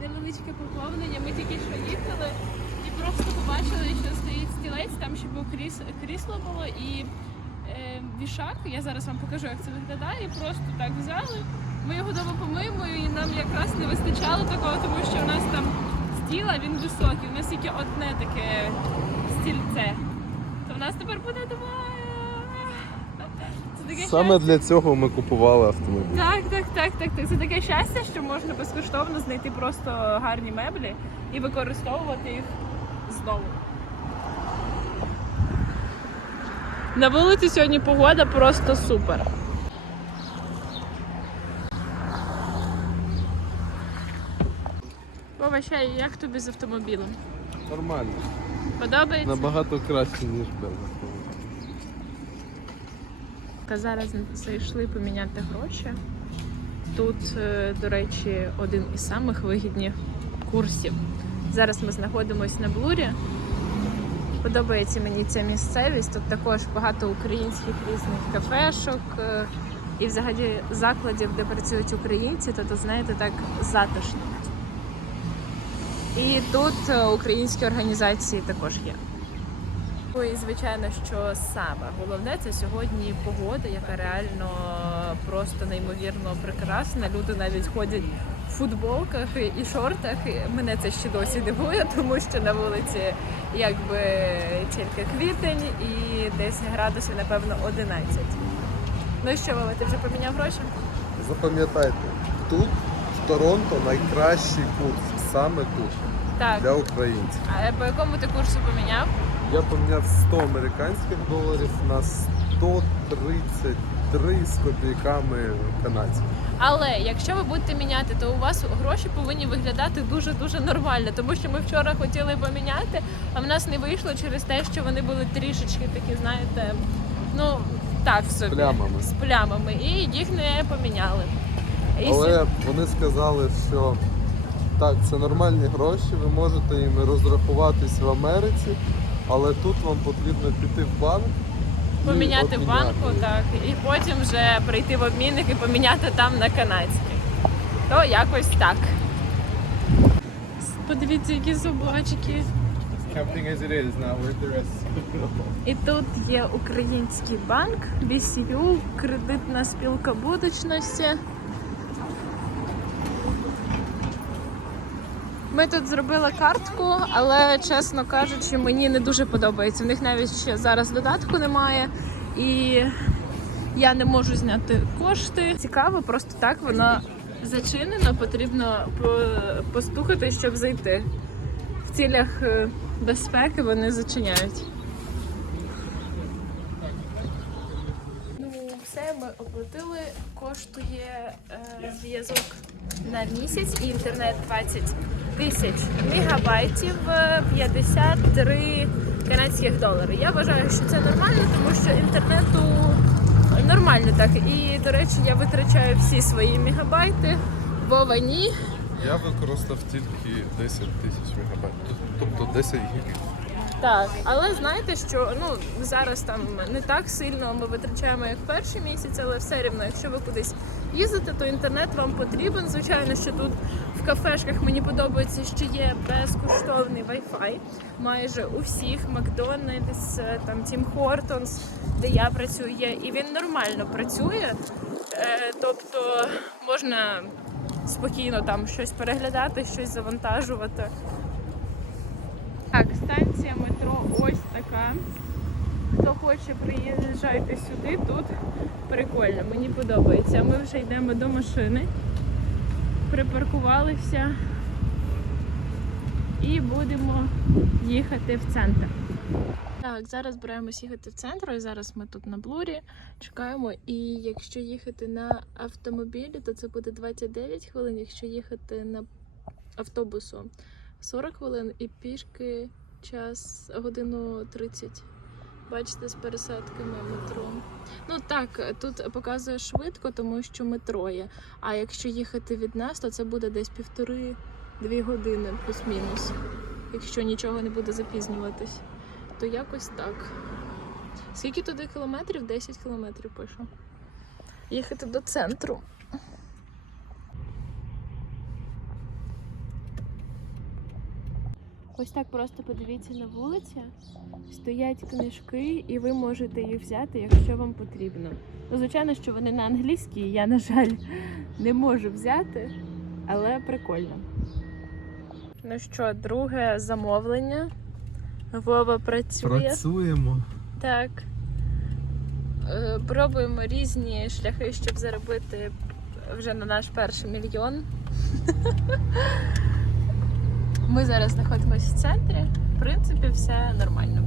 невеличке поповнення. Ми тільки що їхали і просто побачили, що стоїть стілець, там ще був кріс, крісло було і е, вішак. Я зараз вам покажу, як це виглядає. Просто так взяли. Ми його дома помиємо, і нам якраз не вистачало такого, тому що у нас там стіла, він високий. У нас тільки одне таке стільце. То в нас тепер буде два. Таке Саме для цього ми купували автомобіль. так, так, так, так, так. Це таке щастя, що можна безкоштовно знайти просто гарні меблі і використовувати їх знову. На вулиці сьогодні погода просто супер. Вова, ще як тобі з автомобілем? Нормально. Подобається? Набагато краще, ніж без автомобіля. Зараз зайшли поміняти гроші. Тут, е, до речі, один із самих вигідних курсів. Зараз ми знаходимося на блурі. Подобається мені ця місцевість. Тут також багато українських різних кафешок е, і взагалі закладів, де працюють українці, то тут, знаєте, так затишно. І тут е, українські організації також є. Ну І звичайно, що саме головне це сьогодні погода, яка реально просто неймовірно прекрасна. Люди навіть ходять в футболках і шортах. Мене це ще досі дивує, тому що на вулиці якби тільки квітень і десь градусів, напевно, 11. Ну і що, Вова, ти вже поміняв гроші? Запам'ятайте, тут в Торонто найкращий курс, саме тут, Так. для українців. А по якому ти курсу поміняв? Я поміняв 100 американських доларів на 133 з копійками канадських. Але якщо ви будете міняти, то у вас гроші повинні виглядати дуже дуже нормально, тому що ми вчора хотіли поміняти, а в нас не вийшло через те, що вони були трішечки такі, знаєте, ну так собі плямами. з плямами, і їх не поміняли. І Але вони сказали, що так, це нормальні гроші, ви можете їми розрахуватись в Америці, але тут вам потрібно піти в банк. поміняти в банку, так, і потім вже прийти в обмінник і поміняти там на канадський. То якось так. Подивіться, які собачки. Tempting as it is, not worth the risk. І тут є український банк, BCU, кредитна спілка будучності. Ми тут зробили картку, але чесно кажучи, мені не дуже подобається. В них навіть ще зараз додатку немає, і я не можу зняти кошти. Цікаво, просто так вона зачинена, потрібно по- постукати, щоб зайти. В цілях е, безпеки вони зачиняють. Ну, все ми оплатили. Коштує е, зв'язок на місяць і інтернет 20 тисяч мегабайтів, е, 53 канадських долари. Я вважаю, що це нормально, тому що інтернету нормально так. І, до речі, я витрачаю всі свої мегабайти. Вова ні. Я використав тільки 10 тисяч мегабайт, тобто 10 гігів. Так, але знаєте, що ну зараз там не так сильно ми витрачаємо як перший місяць, але все рівно, якщо ви кудись їздите, то інтернет вам потрібен. Звичайно, що тут в кафешках мені подобається, що є безкоштовний Wi-Fi майже у всіх Макдональдс, е, там Тім Хортонс, де я працюю, є, і він нормально працює. Е, тобто можна спокійно там щось переглядати, щось завантажувати. Так, станція метро ось така. Хто хоче, приїжджайте сюди, тут прикольно, мені подобається. Ми вже йдемо до машини, припаркувалися і будемо їхати в центр. Так, зараз збираємось їхати в центр, і зараз ми тут на блурі чекаємо. І якщо їхати на автомобілі, то це буде 29 хвилин. Якщо їхати на автобусу 40 хвилин і пішки час годину 30. Бачите, з пересадками метро. Ну так, тут показує швидко, тому що метро є. А якщо їхати від нас, то це буде десь півтори-дві години плюс-мінус. Якщо нічого не буде запізнюватись, то якось так. Скільки туди кілометрів? 10 кілометрів пишу. Їхати до центру. Ось так просто подивіться на вулиці. Стоять книжки, і ви можете їх взяти, якщо вам потрібно. Ну, звичайно, що вони на англійській, я, на жаль, не можу взяти, але прикольно. Ну що, друге замовлення. Вова працює. Працюємо. Так. Е, Пробуємо різні шляхи, щоб заробити вже на наш перший мільйон. Ми зараз знаходимося в центрі. В принципі, все нормально.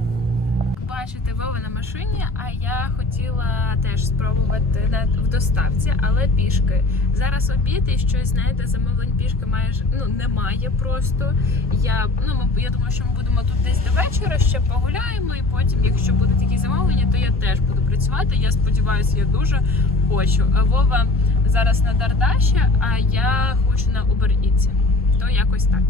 Бачите, Вова на машині, а я хотіла теж спробувати в доставці, але пішки. Зараз обід і щось, знаєте, замовлень пішки майже ну немає просто. Я ну я думаю, що ми будемо тут десь до вечора, ще погуляємо, і потім, якщо будуть такі замовлення, то я теж буду працювати. Я сподіваюся, я дуже хочу. Вова зараз на Дардаші, а я хочу на Eats. То якось так.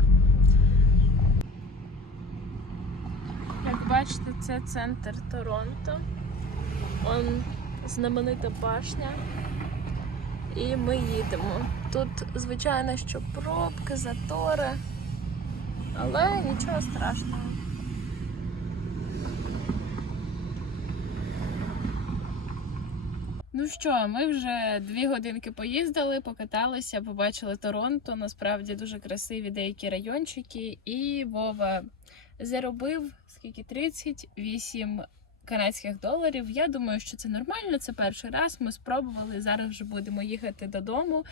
Бачите, це центр Торонто. Он знаменита башня. І ми їдемо. Тут, звичайно, що пробки, затори, але нічого страшного. Ну що, ми вже дві годинки поїздили, покаталися, побачили Торонто. Насправді дуже красиві деякі райончики. І Вова заробив скільки 38 канадських доларів. Я думаю, що це нормально. Це перший раз. Ми спробували. Зараз вже будемо їхати додому.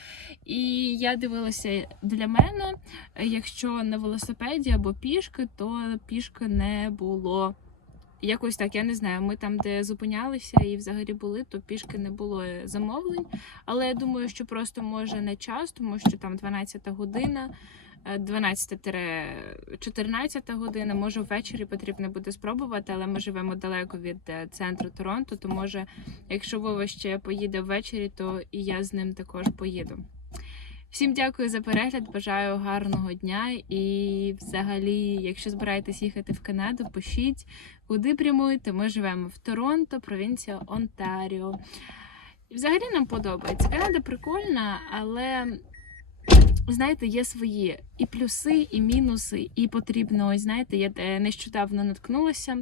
І я дивилася для мене, якщо на велосипеді або пішки, то пішки не було. Якось так, я не знаю. Ми там, де зупинялися і взагалі були, то пішки не було замовлень. Але я думаю, що просто може не час, тому що там 12 година. 12-14 година, може ввечері потрібно буде спробувати, але ми живемо далеко від е, центру Торонто, то може, якщо Вова ще поїде ввечері, то і я з ним також поїду. Всім дякую за перегляд, бажаю гарного дня. І взагалі, якщо збираєтесь їхати в Канаду, пишіть, куди прямуєте. Ми живемо в Торонто, провінція Онтаріо. І Взагалі нам подобається. Канада прикольна, але знаєте, є свої і плюси, і мінуси, і потрібно. Ось знаєте, я нещодавно наткнулася.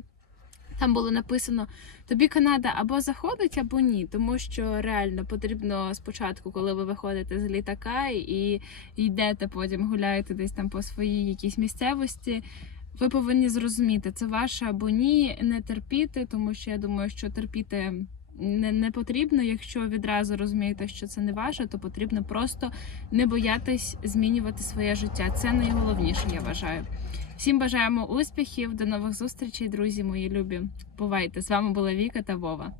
Там було написано: тобі Канада або заходить, або ні. Тому що реально потрібно спочатку, коли ви виходите з літака і йдете, потім гуляєте десь там по своїй якійсь місцевості. Ви повинні зрозуміти, це ваше або ні, не терпіти, тому що я думаю, що терпіти не, не потрібно. Якщо відразу розумієте, що це не ваше, то потрібно просто не боятись змінювати своє життя. Це найголовніше, я вважаю. Всім бажаємо успіхів, до нових зустрічей, друзі мої любі. Бувайте! З вами була Віка та Вова.